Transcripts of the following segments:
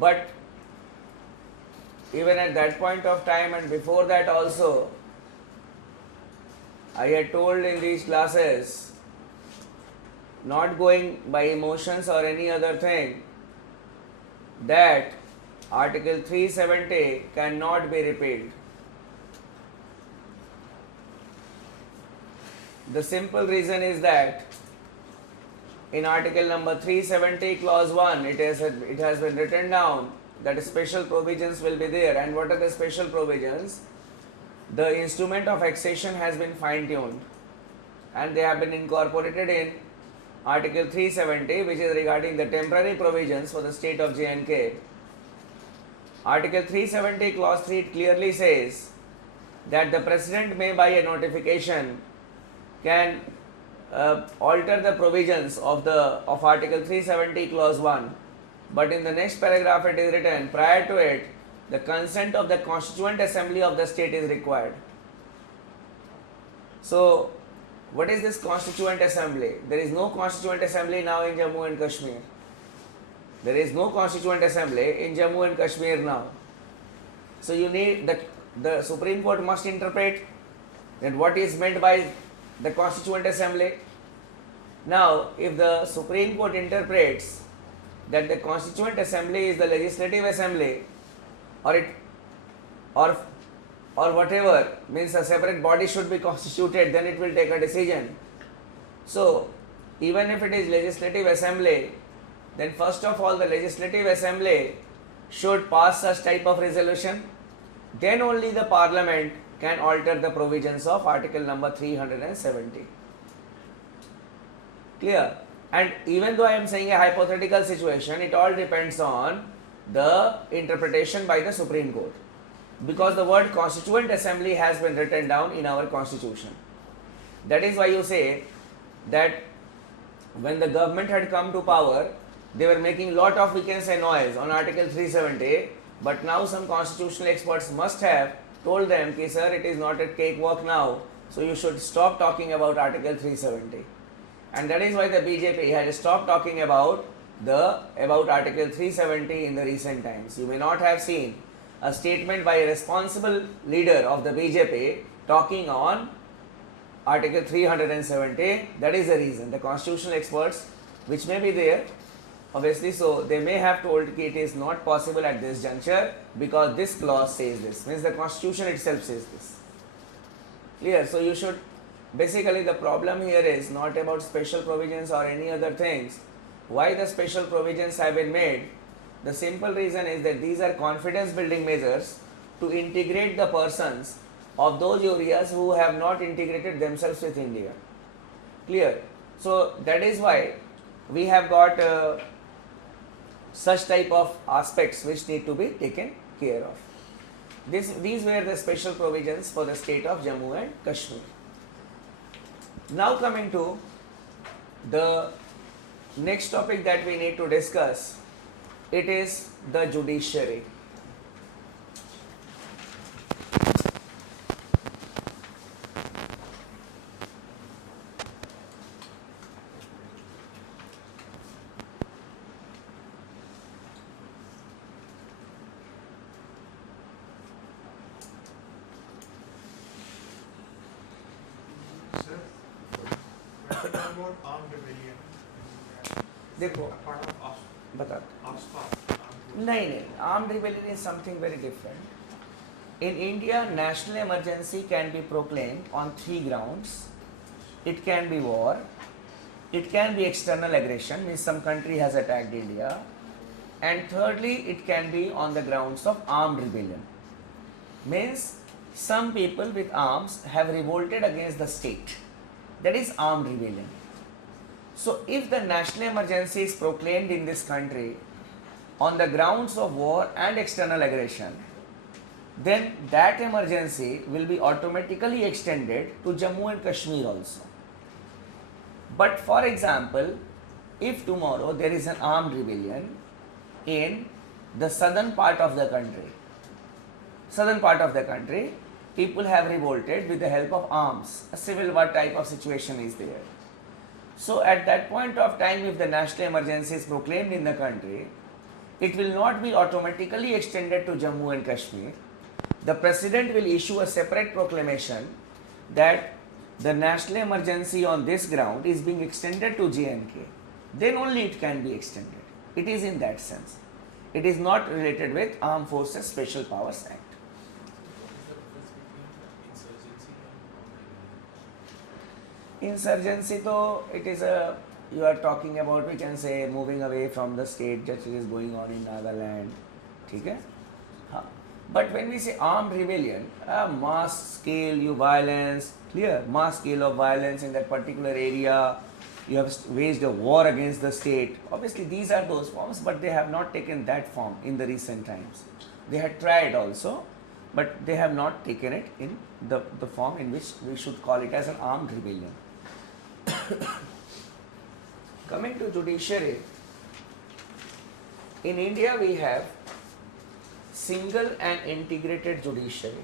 But even at that point of time and before that also, I had told in these classes, not going by emotions or any other thing, that Article 370 cannot be repealed. The simple reason is that in Article number 370 clause 1 it has been written down that special provisions will be there. And what are the special provisions? The instrument of taxation has been fine tuned and they have been incorporated in Article 370, which is regarding the temporary provisions for the state of J&K. Article 370 clause 3 clearly says that the President may by a notification can alter the provisions of Article 370 clause 1, but in the next paragraph it is written, prior to it the consent of the Constituent Assembly of the state is required. So what is this Constituent Assembly? There is no Constituent Assembly now in Jammu and Kashmir. There is no Constituent Assembly in Jammu and Kashmir now. So you need the Supreme Court must interpret that what is meant by the Constituent Assembly. Now, if the Supreme Court interprets that the Constituent Assembly is the Legislative Assembly, or whatever, means a separate body should be constituted, then it will take a decision. So, even if it is Legislative Assembly, then first of all the Legislative Assembly should pass such type of resolution, then only the Parliament can alter the provisions of Article number 370. Clear? And even though I am saying a hypothetical situation, it all depends on the interpretation by the Supreme Court, because the word Constituent Assembly has been written down in our Constitution. That is why you say that when the government had come to power, they were making lot of, we can say, noise on Article 370, but now some constitutional experts must have told them, okay, sir, it is not a cakewalk now, so you should stop talking about Article 370. And that is why the BJP has stopped talking about Article 370 in the recent times. You may not have seen a statement by a responsible leader of the BJP talking on Article 370. That is the reason. The constitutional experts, which may be there, obviously, so they may have told that it is not possible at this juncture because this clause says this, means the Constitution itself says this. Clear? So you should, basically the problem here is not about special provisions or any other things. Why the special provisions have been made? The simple reason is that these are confidence building measures to integrate the persons of those areas who have not integrated themselves with India. Clear? So that is why we have got such type of aspects which need to be taken care of. These were the special provisions for the state of Jammu and Kashmir. Now coming to the next topic that we need to discuss, it is the judiciary. About armed rebellion. देखो A part of बता AFSPA. नहीं armed rebellion is something very different. In India, national emergency can be proclaimed on three grounds. It can be war, it can be external aggression, means some country has attacked India, and thirdly it can be on the grounds of armed rebellion, means some people with arms have revolted against the state. That is armed rebellion. So if the national emergency is proclaimed in this country on the grounds of war and external aggression, then that emergency will be automatically extended to Jammu and Kashmir also. But for example, if tomorrow there is an armed rebellion in the southern part of the country, people have revolted with the help of arms, a civil war type of situation is there. So at that point of time, if the national emergency is proclaimed in the country, it will not be automatically extended to Jammu and Kashmir. The president will issue a separate proclamation that the national emergency on this ground is being extended to J&K. Then only it can be extended. It is in that sense. It is not related with Armed Forces Special Powers Act. Insurgency, though, it is a, you are talking about, we can say, moving away from the state that is going on in Nagaland. ठीक है? हाँ. But when we say armed rebellion, mass scale you violence, clear, mass scale of violence in that particular area, you have waged a war against the state. Obviously, these are those forms, but they have not taken that form in the recent times. They had tried also, but they have not taken it in the form in which we should call it as an armed rebellion. Coming to judiciary, in India we have single and integrated judiciary.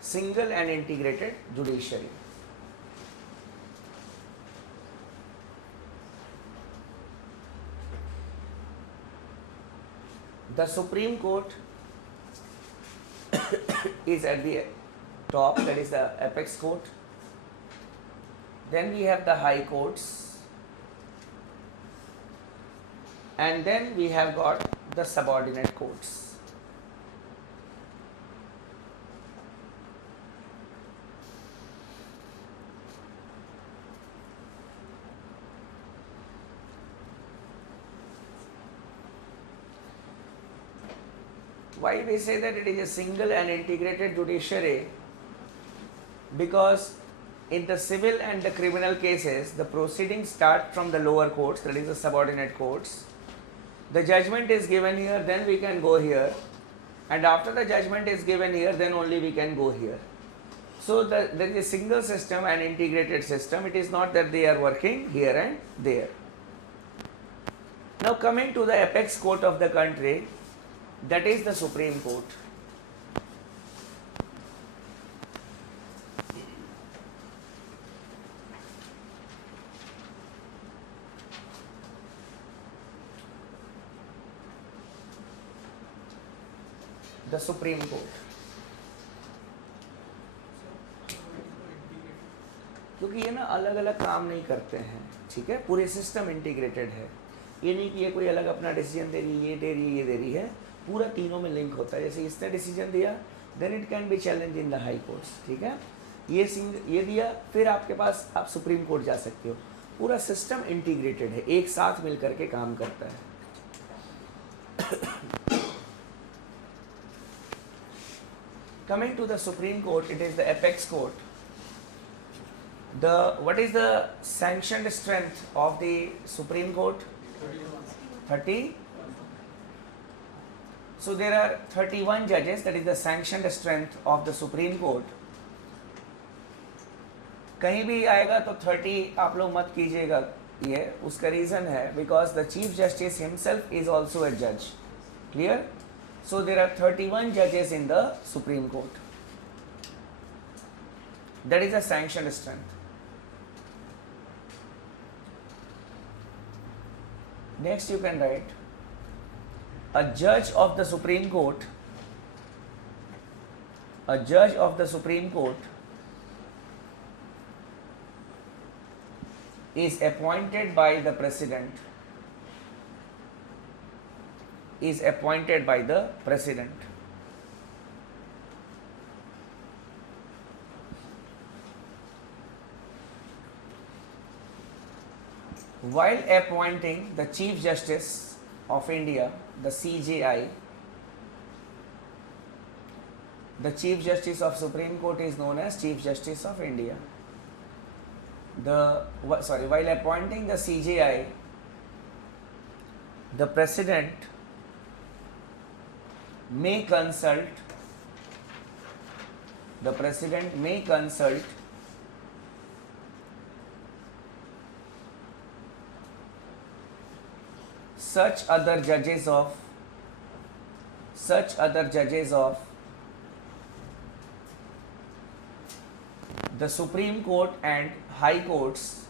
Single and integrated judiciary. The Supreme Court is at the top, that is the apex court. Then we have the high courts. And then we have got the subordinate courts. Why we say that it is a single and integrated judiciary? Because in the civil and the criminal cases, the proceedings start from the lower courts, that is the subordinate courts. The judgment is given here, then we can go here. And after the judgment is given here, then only we can go here. So there is a single system and integrated system. It is not that they are working here and there. Now coming to the apex court of the country, that is the Supreme Court. The Supreme Court. क्योंकि ये ना अलग अलग काम नहीं करते हैं, ठीक है, पूरे सिस्टम इंटीग्रेटेड है. ये नहीं कि ये कोई अलग अपना डिसीजन दे रही है, ये दे रही है, ये दे रही है, पूरा तीनों में लिंक होता है. जैसे इसने डिसीजन दिया, then it can be challenge in the high courts, ठीक है. ये दिया, फिर आपके पास आप सुप्रीम कोर्ट जा सकते हो. पूरा सिस्टम इंटीग्रेटेड है, एक साथ मिल करके काम करता है. Coming to the Supreme Court, it is the apex court. What is the sanctioned strength of the Supreme Court? 30. So there are 31 judges, that is the sanctioned strength of the Supreme Court. कहीं भी आएगा तो 30 आप लोग मत कीजिएगा. ये उसका रीज़न है because the Chief Justice himself is also a judge. Clear? So there are 31 judges in the Supreme Court. That is a sanctioned strength. Next you can write, a judge of the Supreme Court, a judge of the Supreme Court is appointed by the President, is appointed by the President. While appointing the Chief Justice of India, the CJI, the Chief Justice of Supreme Court is known as Chief Justice of India. While appointing the CJI, the President may consult such other judges of the Supreme Court and High Courts,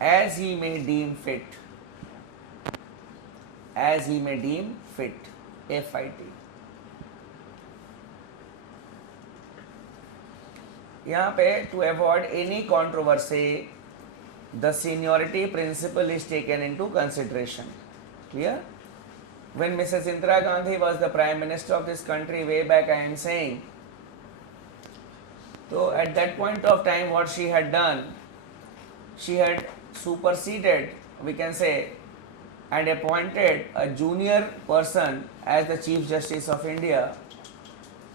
as he may deem fit, FIT. यहाँ पे to avoid any controversy, the seniority principle is taken into consideration. Clear? When Mrs. Indira Gandhi was the Prime Minister of this country way back, I am saying, so at that point of time what she had done, she had superseded, we can say, and appointed a junior person as the Chief Justice of India,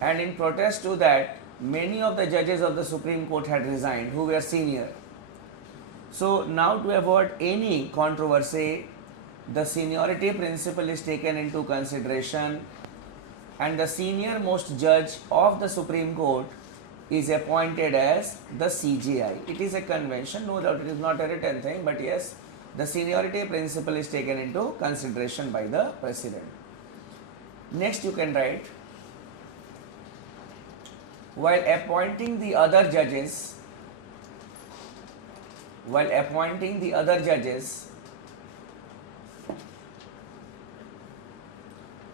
and in protest to that, many of the judges of the Supreme Court had resigned who were senior. So now to avoid any controversy, the seniority principle is taken into consideration, and the senior most judge of the Supreme Court is appointed as the CJI. It is a convention, no doubt it is not a written thing, but yes, the seniority principle is taken into consideration by the President. Next you can write, while appointing the other judges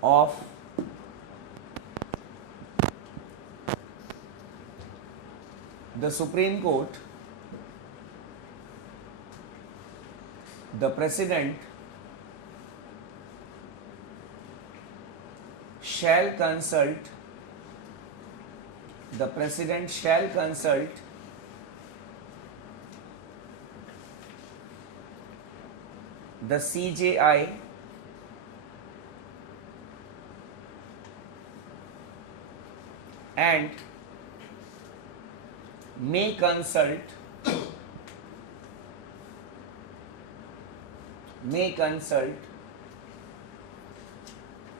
of the Supreme Court, the President shall consult the CJI and may consult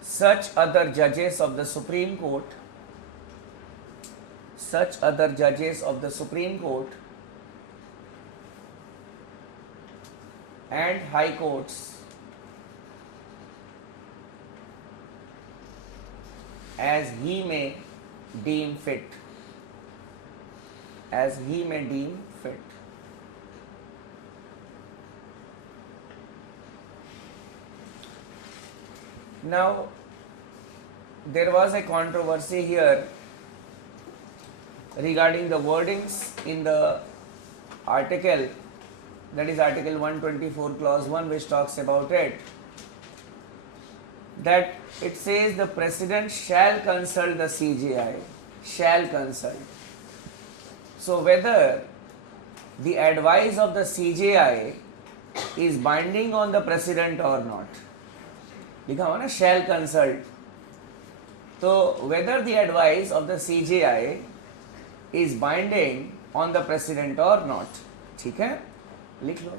such other judges of the Supreme Court and High Courts as he may deem fit. Now, there was a controversy here regarding the wordings in the article, that is Article 124 Clause 1, which talks about it, that it says the President shall consult the CJI, shall consult. So whether the advice of the CJI is binding on the President or not, लिखा हुआ ना shall consult, तो whether the advice of the CJI is binding on the President or not, ठीक है, लिख लो.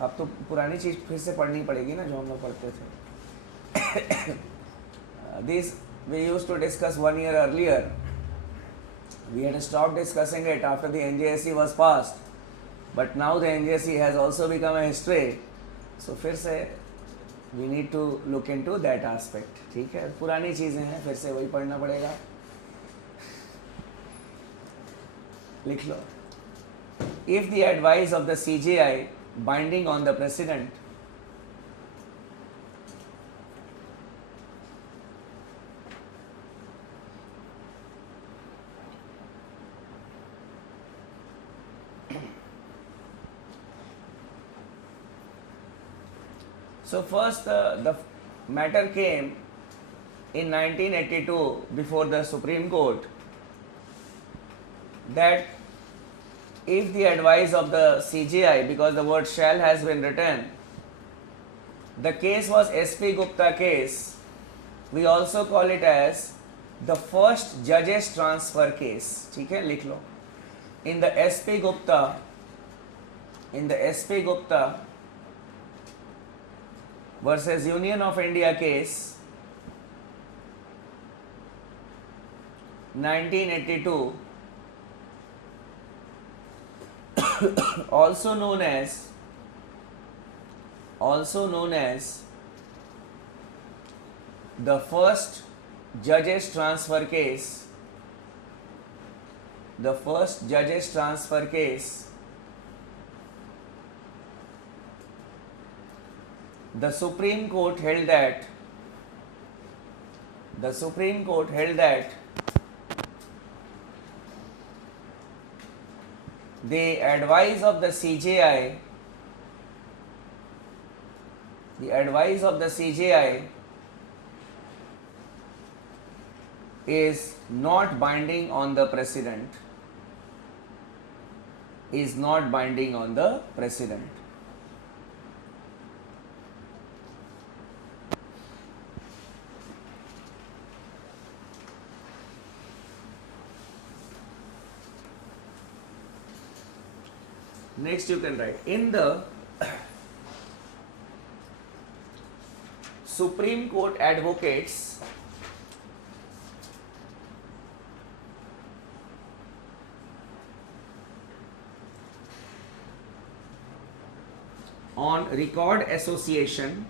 अब तो पुरानी चीज फिर से पढ़नी पड़ेगी ना जो हम लोग पढ़ते थे. This we used to discuss 1 year earlier. We had stopped discussing it after the NJSE was passed, but now the NJSE has also become a history. So फिर से we need to look into that aspect. ठीक है, पुरानी चीजें हैं, फिर से वही पढ़ना पड़ेगा. लिख लो. If the advice of the CJI binding on the President, so first the matter came in 1982 before the Supreme Court that if the advice of the CJI, because the word shall has been written, the case was SP Gupta case, we also call it as the first judges transfer case. ठीक है, लिख लो. In the SP Gupta versus Union of India case 1982, also known as the first judges transfer case, the first judges transfer case, the Supreme Court held that the advice of the CJI is not binding on the President, is not binding on the President. Next you can write, in the Supreme Court advocates on record association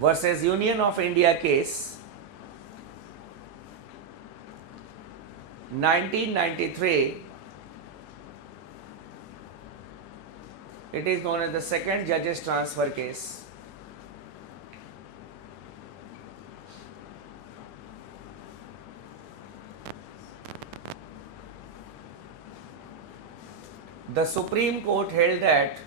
versus Union of India case 1993, it is known as the second judges transfer case. The Supreme Court held that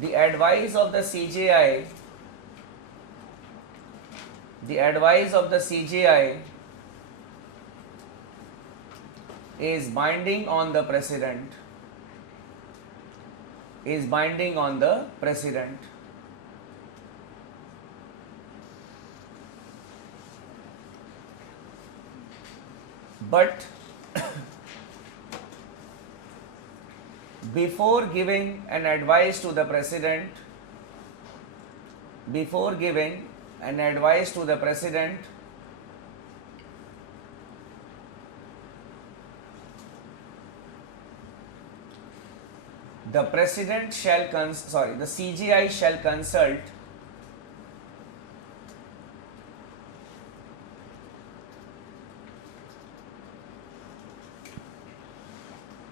the advice of the CJI is binding on the President, but before giving an advice to the President, the CJI shall consult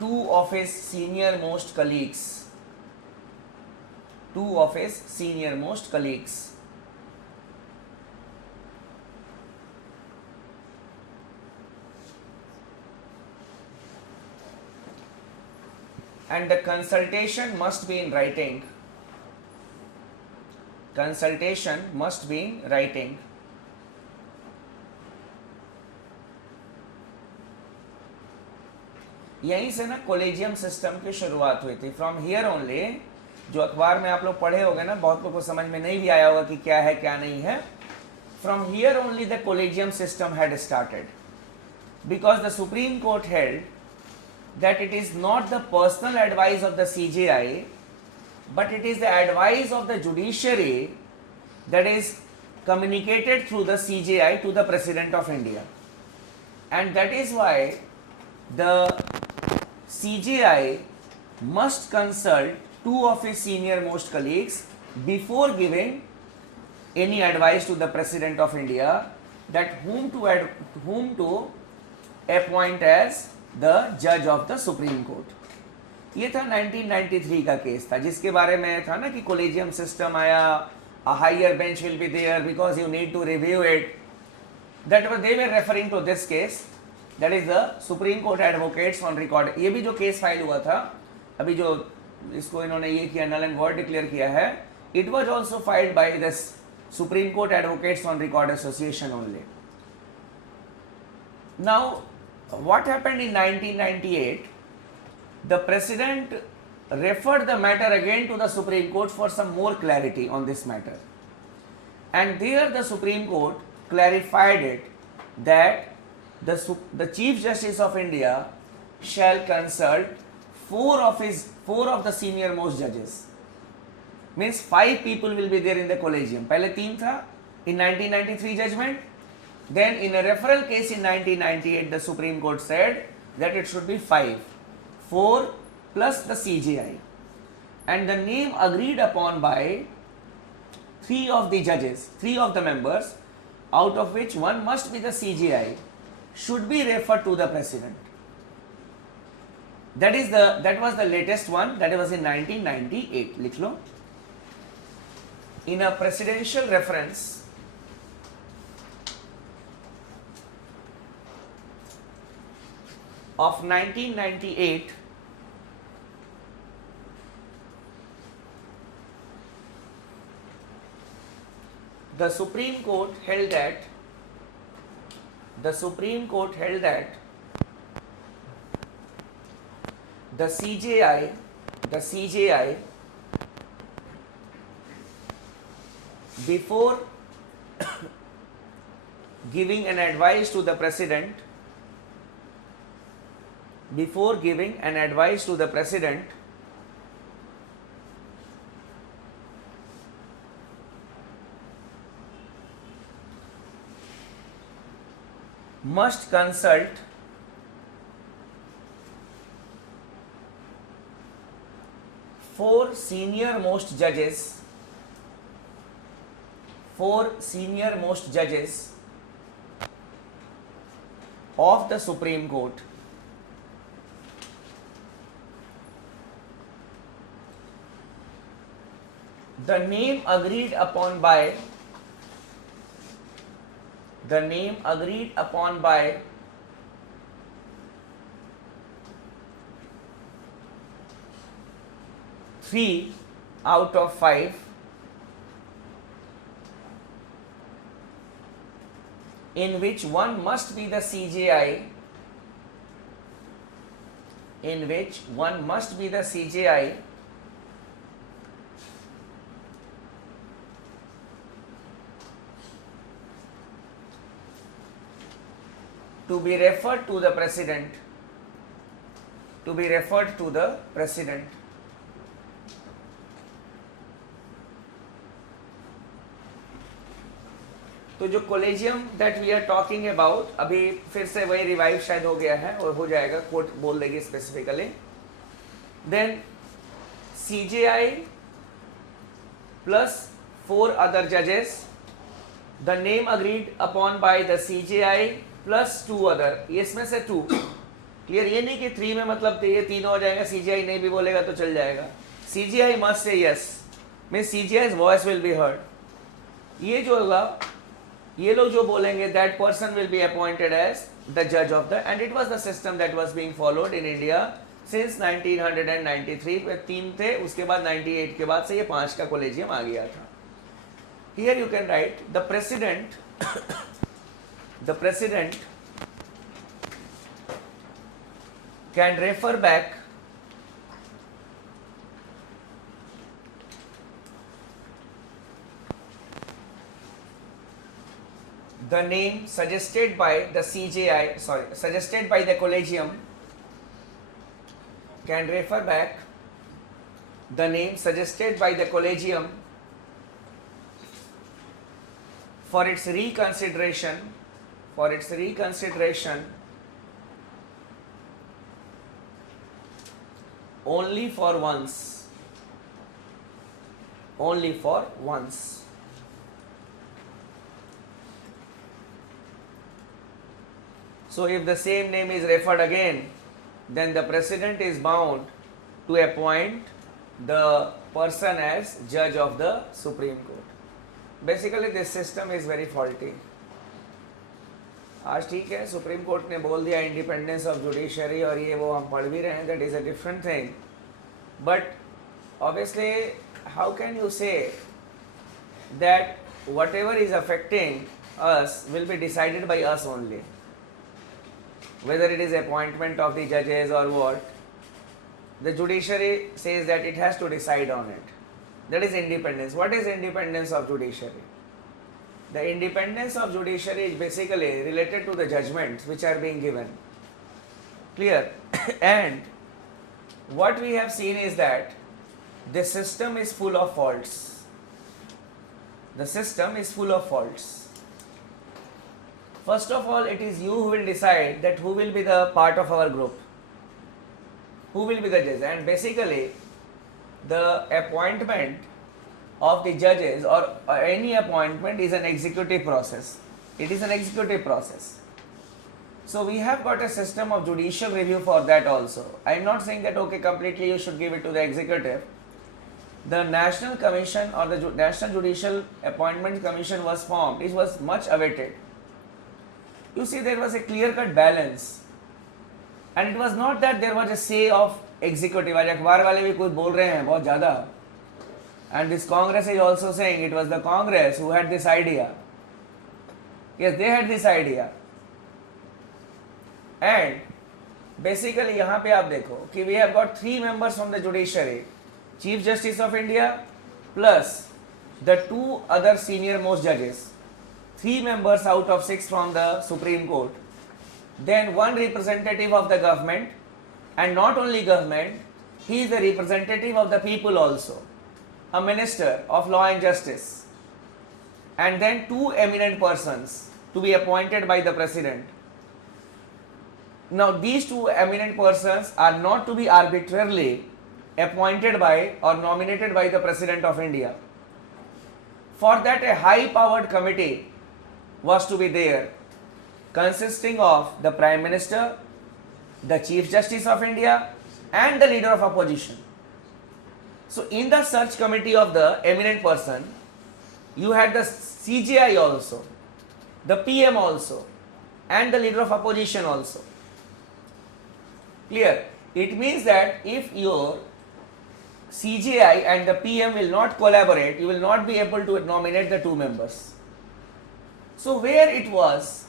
two of his senior most colleagues, and the consultation must be in writing. यहीं से ना collegium system की शुरुआत हुई थी. From here only, जो अखबार में आप लोग पढ़े होंगे ना, बहुत लोगों को समझ में नहीं भी आया होगा कि क्या है क्या नहीं है. From here only the collegium system had started, because the supreme court held that it is not the personal advice of the CJI, but it is the advice of the judiciary that is communicated through the CJI to the President of India. And that is why the CJI must consult two of his senior most colleagues before giving any advice to the President of India, that whom to appoint as the जज of the supreme court. ये था 1993 का case था, जिसके बारे में था ना कि कोलेजियम सिस्टम आया, a higher bench will be there because you need to review it. That they were referring to this case, that is the supreme court advocates on record. ये भी जो केस फाइल हुआ था, अभी जो इसको इन्होंने ये किया, नल एंड वॉइड डिक्लेयर किया है, it was also filed by this supreme court advocates on record association only. Now what happened in 1998, the President referred the matter again to the Supreme Court for some more clarity on this matter, and there the Supreme Court clarified it that the Chief Justice of India shall consult four of the senior most judges. Means 5 people will be there in the collegium. पहले 3 था in 1993 judgment. Then in a referral case in 1998 the Supreme Court said that it should be 5. 4 plus the CJI. And the name agreed upon by 3 of the judges, 3 of the members, out of which one must be the CJI, should be referred to the president. That was the latest one, that was in 1998. लिख लो. In a presidential reference of 1998, the Supreme Court held that the CJI before giving an advice to the president must consult four senior most judges of the Supreme Court. The name agreed upon by three out of 5 in which one must be the CJI, to be referred to the president. तो जो collegium that we are talking about, अभी फिर से वही revive शायद हो गया है और हो जाएगा, कोर्ट बोल देगी specifically. Then CJI plus 4 other judges, the name agreed upon by the CJI plus 2 other, इसमें से 2 क्लियर. ये नहीं कि 3 में मतलब ये तीनों हो जाएगा, CJI नहीं भी बोलेगा तो चल जाएगा. CJI must say yes, mean CJI's voice will be heard. ये जो होगा, ये लोग जो बोलेंगे, that person will be appointed as the judge of the, and it was the system that was being followed in India since 1993. पे 3 थे, उसके बाद 98 के बाद से ये 5 का कोलेजियम आ गया था. Here you can write the president can refer back the name suggested by the collegium, can refer back the name suggested by the collegium for its reconsideration only for once. So if the same name is referred again, then the president is bound to appoint the person as judge of the Supreme Court. Basically this system is very faulty. आज ठीक है, supreme court ने बोल दिया independence of judiciary और ये वो हम पढ़ भी रहे हैं, that is a different thing. But obviously how can you say that what ever is affecting us will be decided by us only, whether it is appointment of the judges or what. The judiciary says that it has to decide on it. That is independence. What is independence of judiciary? The independence of judiciary is basically related to the judgments which are being given. Clear? And what we have seen is that the system is full of faults. The system is full of faults. First of all, it is you who will decide that who will be the part of our group, who will be the judge, and basically the appointment of the judges or any appointment is an executive process. It is an executive process. So we have got a system of judicial review for that also. I am not saying that okay, completely you should give it to the executive. The National Commission or the National Judicial Appointment Commission was formed. It was much awaited. You see, there was a clear-cut balance, and it was not that there was a say of executive. आज अखबार वाले भी कुछ बोल रहे हैं बहुत ज़्यादा. And this Congress is also saying it was the Congress who had this idea. Yes, they had this idea. And basically यहाँ पे आप देखो कि we have got 3 members from the judiciary, Chief Justice of India plus the 2 other senior most judges, 3 members out of 6 from the Supreme Court, then 1 representative of the government, and not only government, he is the representative of the people also, a minister of law and justice, and then 2 eminent persons to be appointed by the president. Now these 2 eminent persons are not to be arbitrarily appointed by or nominated by the President of India. For that, a high powered committee was to be there, consisting of the Prime Minister, the Chief Justice of India, and the leader of opposition. So in the search committee of the eminent person, you had the CJI also, the PM also, and the leader of opposition also. Clear? It means that if your CJI and the PM will not collaborate, you will not be able to nominate the 2 members. So where it was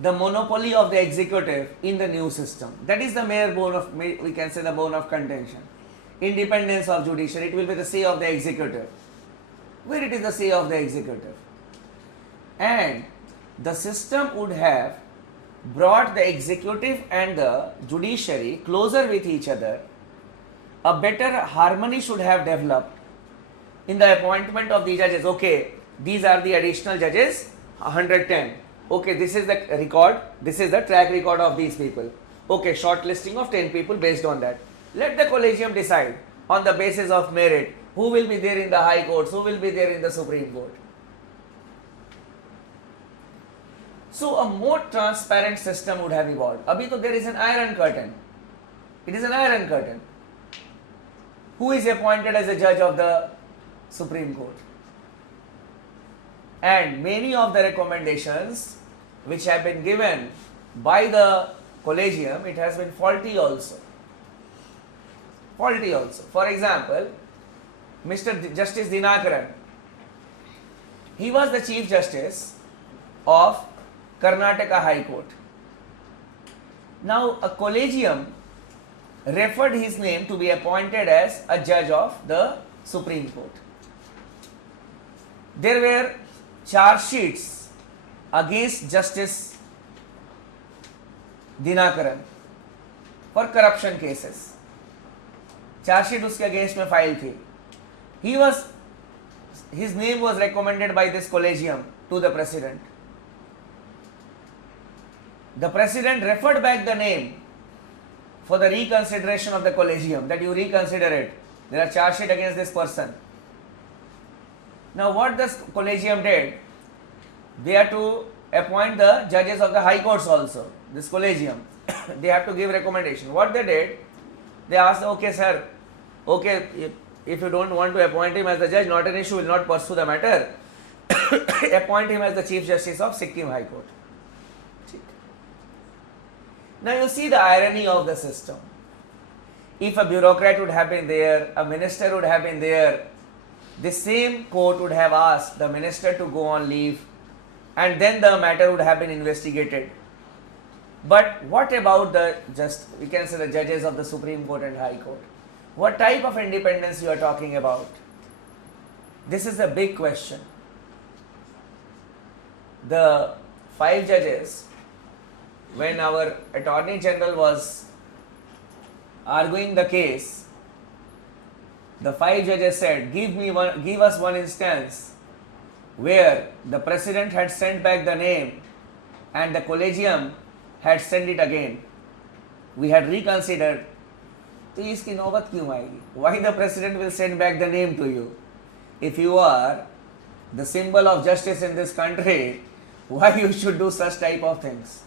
the monopoly of the executive in the new system. That is the mere bone of, we can say the bone of contention. Independence of judiciary, it will be the say of the executive. Where it is the say of the executive. And the system would have brought the executive and the judiciary closer with each other. A better harmony should have developed in the appointment of the judges. Okay, these are the additional judges, 110. Okay, this is the record, this is the track record of these people. Okay, shortlisting of 10 people based on that. Let the collegium decide on the basis of merit who will be there in the high courts, who will be there in the Supreme Court. So a more transparent system would have evolved. Abhi to there is an iron curtain. It is an iron curtain. Who is appointed as a judge of the Supreme Court? And many of the recommendations which have been given by the collegium, it has been faulty also. Faulty also. For example, Mr. Justice Dinakaran, he was the Chief Justice of Karnataka High Court. Now a collegium referred his name to be appointed as a judge of the Supreme Court. There were charge sheets against Justice Dinakaran for corruption cases. Charge sheet उसके against में file थी. His name was recommended by this collegium to the president. The president referred back the name for the reconsideration of the collegium, that you reconsider it. There are charge sheet against this person. Now what this collegium did, they have to appoint the judges of the high courts also, this collegium. They have to give recommendation. What they did, they asked, okay sir, okay, if you don't want to appoint him as the judge, not an issue, will not pursue the matter. Appoint him as the Chief Justice of Sikkim High Court. Now you see the irony of the system. If a bureaucrat would have been there, a minister would have been there, the same court would have asked the minister to go on leave, and then the matter would have been investigated. But what about we can say the judges of the Supreme Court and High Court? What type of independence you are talking about? This is a big question. The 5 judges when our Attorney General was arguing the case, the 5 judges said, give us one instance where the president had sent back the name and the collegium had sent it again. We had reconsidered. तो इसकी नौबत क्यों आएगी? Why the president will send back the name to you? If you are the symbol of justice in this country, why you should do such type of things?